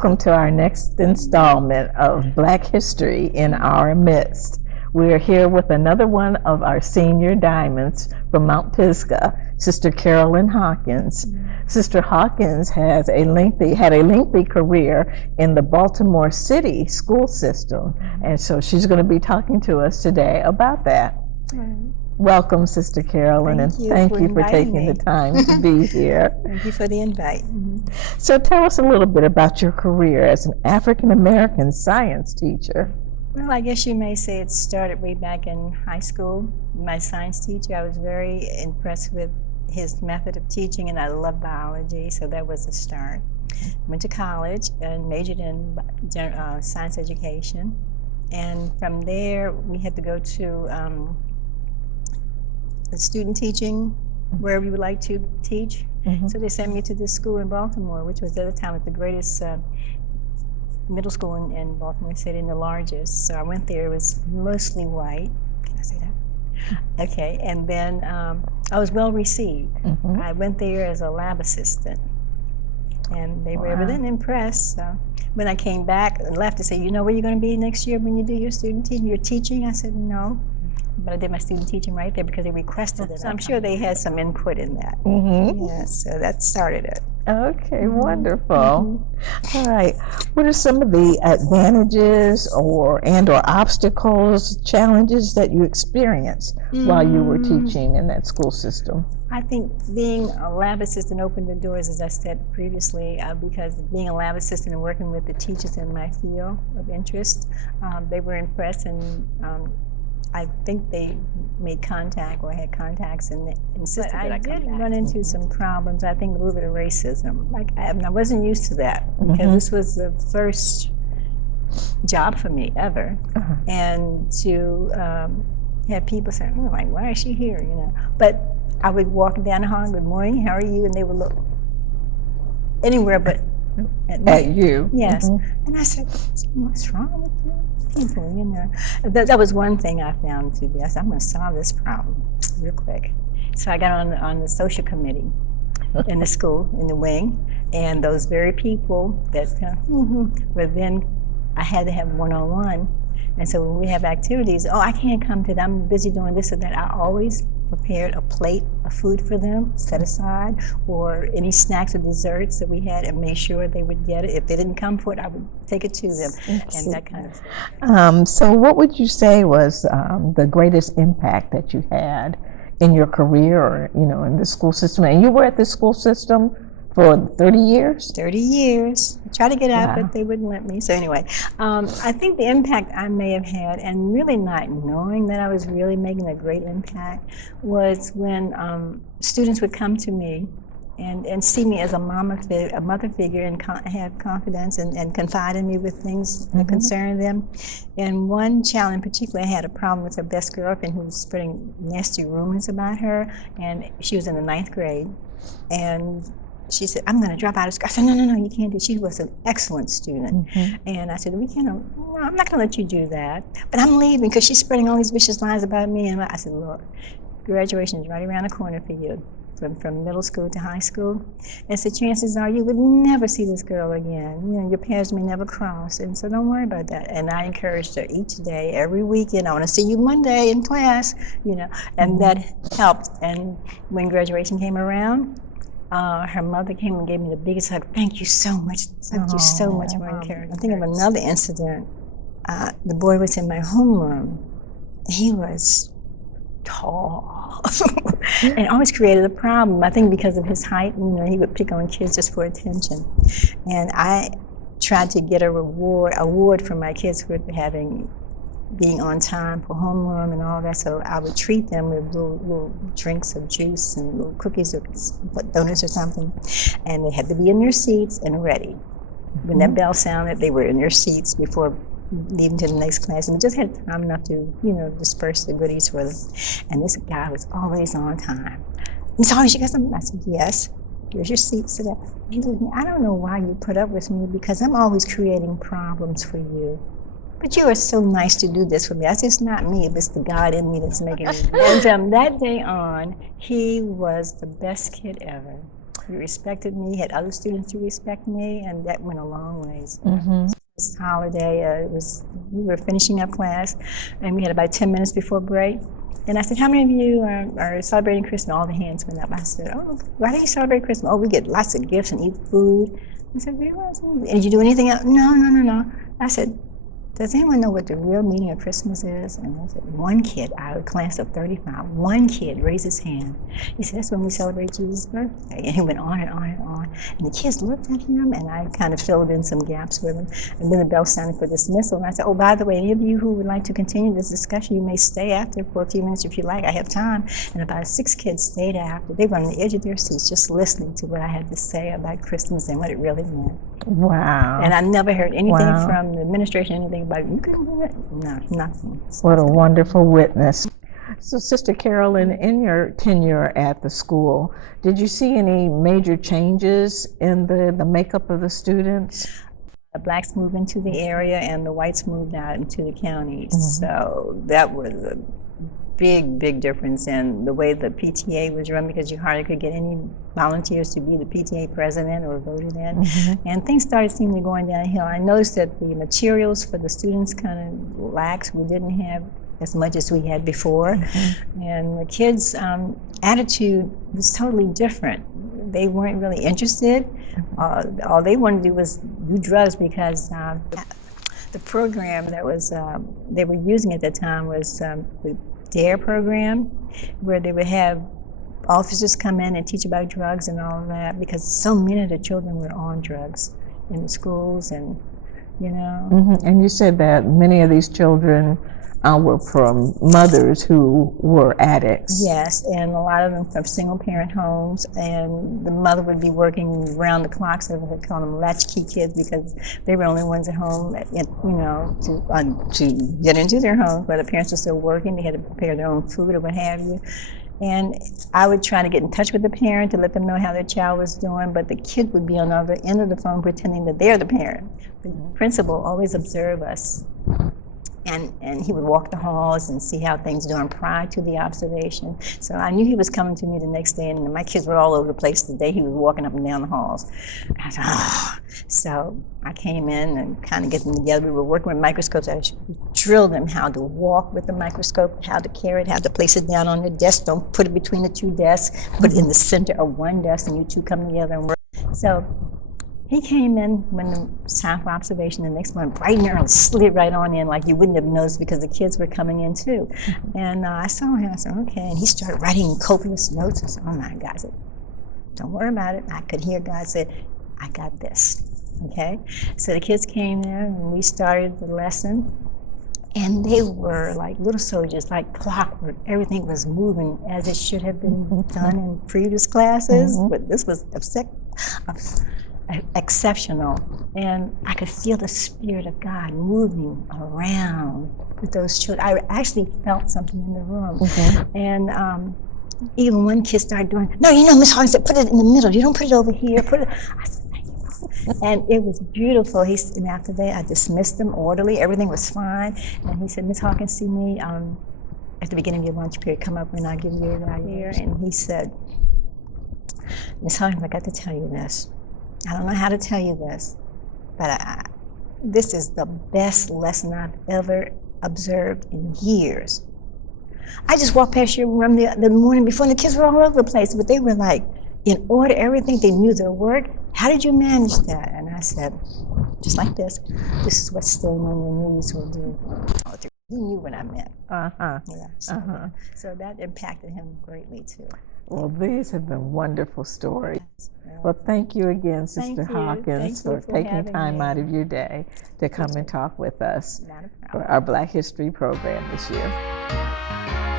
welcome to our next installment of Black History in Our Midst. We're here with another one of our senior diamonds from Mount Pisgah, Sister Carolyn Hawkins. Sister Hawkins had a lengthy career in the Baltimore City school system, and so she's going to be talking to us today about that. Welcome, Sister Carolyn, and thank you for taking the time to be here. Thank you for the invite. So tell us a little bit about your career as an African-American science teacher. Well, I guess you may say it started way back in high school. My science teacher, I was very impressed with his method of teaching, and I love biology, so that was a start. Went to college and majored in science education, and from there we had to go to student teaching, wherever you would like to teach. So they sent me to this school in Baltimore, which was at the time the greatest middle school in Baltimore City and the largest. So I went there. It was mostly white. Can I say that? Okay. And then I was well received. I went there as a lab assistant, and they were then impressed. So when I came back and left, they said, "You know where you're going to be next year when you do your student teaching? You're teaching?" I said, "No." But I did my student teaching right there because they requested it. So I'm sure they had some input in that. Yes, so that started it. Okay, wonderful. All right. What are some of the advantages or obstacles, challenges that you experienced while you were teaching in that school system? I think being a lab assistant opened the doors, as I said previously, because being a lab assistant and working with the teachers in my field of interest, they were impressed, and I think they made contact or had contacts and insisted that I did run into some problems. I think a little bit of racism. I wasn't used to that because this was the first job for me ever, and to have people saying, "Oh, like, why is she here?" You know. But I would walk down the hall, "Good morning, how are you?" And they would look anywhere but at you. Yes, and I said, "What's wrong with you people?" You know, that was one thing I found to be. I said, "I'm going to solve this problem real quick." So I got on the social committee in the school, in the wing, and those very people that were then, I had to have one-on-one. And so when we have activities, I can't come to them, I'm busy doing this or that. I always prepared a plate of food for them, set aside, or any snacks or desserts that we had, and made sure they would get it. If they didn't come for it, I would take it to them, and that kind of stuff. So what would you say was the greatest impact that you had in your career or, in the school system? And you were at the school system for 30 years? 30 years. I tried to get out, but they wouldn't let me. So anyway, I think the impact I may have had, and really not knowing that I was really making a great impact, was when students would come to me and see me as a mother figure, and have confidence and confide in me with things that concern them. And one child in particular had a problem with her best girlfriend who was spreading nasty rumors about her, and she was in the 9th grade. And she said, "I'm going to drop out of school." I said, no, you can't do it. She was an excellent student. And I said, no, I'm not going to let you do that. But I'm leaving because she's spreading all these vicious lies about me. And I said, "Look, graduation is right around the corner for you, from middle school to high school. And so chances are you would never see this girl again. Your paths may never cross. And so don't worry about that." And I encouraged her each day, every week, "I want to see you Monday in class," and that helped. And when graduation came around, her mother came and gave me the biggest hug. "Thank you so much. Thank you so much for encouraging." I think of another incident. The boy was in my homeroom. He was tall and always created a problem. I think because of his height, he would pick on kids just for attention. And I tried to get a award for my kids for being on time for homeroom and all that, so I would treat them with little drinks of juice and little cookies or donuts or something, and they had to be in their seats and ready. When that bell sounded, they were in their seats before leaving to the next class, and we just had time enough to, disperse the goodies for them. And this guy was always on time. "Miss Hawkins, you got something?" I said, "Yes." "Here's your seat, sit down." He said, "I don't know why you put up with me, because I'm always creating problems for you. But you are so nice to do this for me." I said, "It's not me, it's the God in me that's making me." And from that day on, he was the best kid ever. He respected me, had other students who respect me, and that went a long ways. This holiday, we were finishing up class, and we had about 10 minutes before break. And I said, how many of you are celebrating Christmas? All the hands went up. I said, oh, why do you celebrate Christmas? Oh, we get lots of gifts and eat food. I said, really? And did you do anything else? No. I said, does anyone know what the real meaning of Christmas is? And I said, one kid out of a class of 35, one kid raised his hand. He said, that's when we celebrate Jesus' birthday. And he went on and on and on. And the kids looked at him, and I kind of filled in some gaps with him. And then the bell sounded for dismissal. And I said, oh, by the way, any of you who would like to continue this discussion, you may stay after for a few minutes if you like. I have time. And about 6 kids stayed after. They were on the edge of their seats just listening to what I had to say about Christmas and what it really meant. Wow. And I never heard anything from the administration, anything about, you couldn't do it? No, nothing. What a wonderful witness. So, Sister Carolyn, in your tenure at the school, did you see any major changes in the makeup of the students? The blacks moved into the area and the whites moved out into the counties. So that was a big difference in the way the PTA was run, because you hardly could get any volunteers to be the PTA president or voted in. And things started seemingly going downhill. I noticed that the materials for the students kind of lacked. We didn't have as much as we had before. And the kids' attitude was totally different. They weren't really interested. All they wanted to do was do drugs, because the program that was they were using at that time was the DARE program, where they would have officers come in and teach about drugs and all of that, because so many of the children were on drugs in the schools, and And you said that many of these children were from mothers who were addicts. Yes, and a lot of them from single-parent homes, and the mother would be working around the clock, so they call them latchkey kids, because they were the only ones at home, to get into their homes, but the parents were still working. They had to prepare their own food or what have you. And I would try to get in touch with the parent to let them know how their child was doing, but the kid would be on the other end of the phone pretending that they're the parent. The principal always observed us. And he would walk the halls and see how things were doing prior to the observation. So I knew he was coming to me the next day, and my kids were all over the place the day he was walking up and down the halls. I said, oh. So I came in and kind of get them together. We were working with microscopes. I drilled them how to walk with the microscope, how to carry it, how to place it down on the desk. Don't put it between the 2 desks. Put it in the center of one desk, and you two come together and work. So he came in when the time for observation the next morning, bright and early, slid right on in like you wouldn't have noticed, because the kids were coming in too. And I saw him, I said, okay. And he started writing copious notes. I said, oh my God. I said, don't worry about it. I could hear God say, I got this, okay? So the kids came there and we started the lesson. And they were like little soldiers, like clockwork. Everything was moving as it should have been done in previous classes, but this was exceptional. And I could feel the Spirit of God moving around with those children. I actually felt something in the room. And even one kid started doing, no, Miss Hawkins said, put it in the middle. You don't put it over here. Put it. I said, thank you. And it was beautiful. And after that, I dismissed them orderly. Everything was fine. And he said, Miss Hawkins, see me at the beginning of your lunch period. Come up and I'll give you a ride here. And he said, Miss Hawkins, I got to tell you this. I don't know how to tell you this, but this is the best lesson I've ever observed in years. I just walked past your room the morning before, and the kids were all over the place, but they were like in order, everything. They knew their work. How did you manage that? And I said, just like this. This is what staying on your knees will do. He knew what I meant. So that impacted him greatly too. Well, these have been wonderful stories. Well, thank you again, Sister Hawkins, for taking time out of your day to come and talk with us for our Black History program this year.